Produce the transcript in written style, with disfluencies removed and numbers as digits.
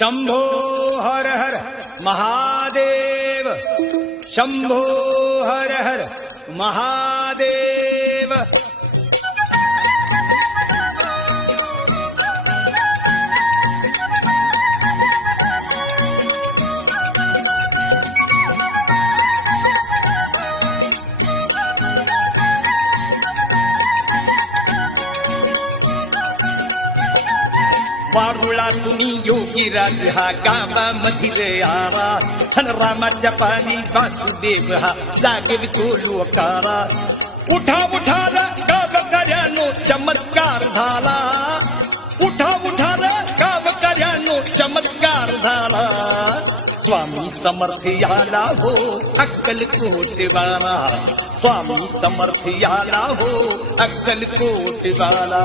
शंभो हर हर महादेव, शंभो हर हर महादेव। वारुळा तुम्ही योगीराज हा गावामधील आरा, हन रामाच्या पाणी वासुदेव हा जागवितो लोकारा। उठा उठा रे गावकऱ्यानो चमत्कार झाला, उठा उठा रे गावकऱ्यानो चमत्कार झाला। स्वामी समर्थ याला हो अक्कलकोटवाला, स्वामी समर्थ याला हो अक्कलकोटवाला।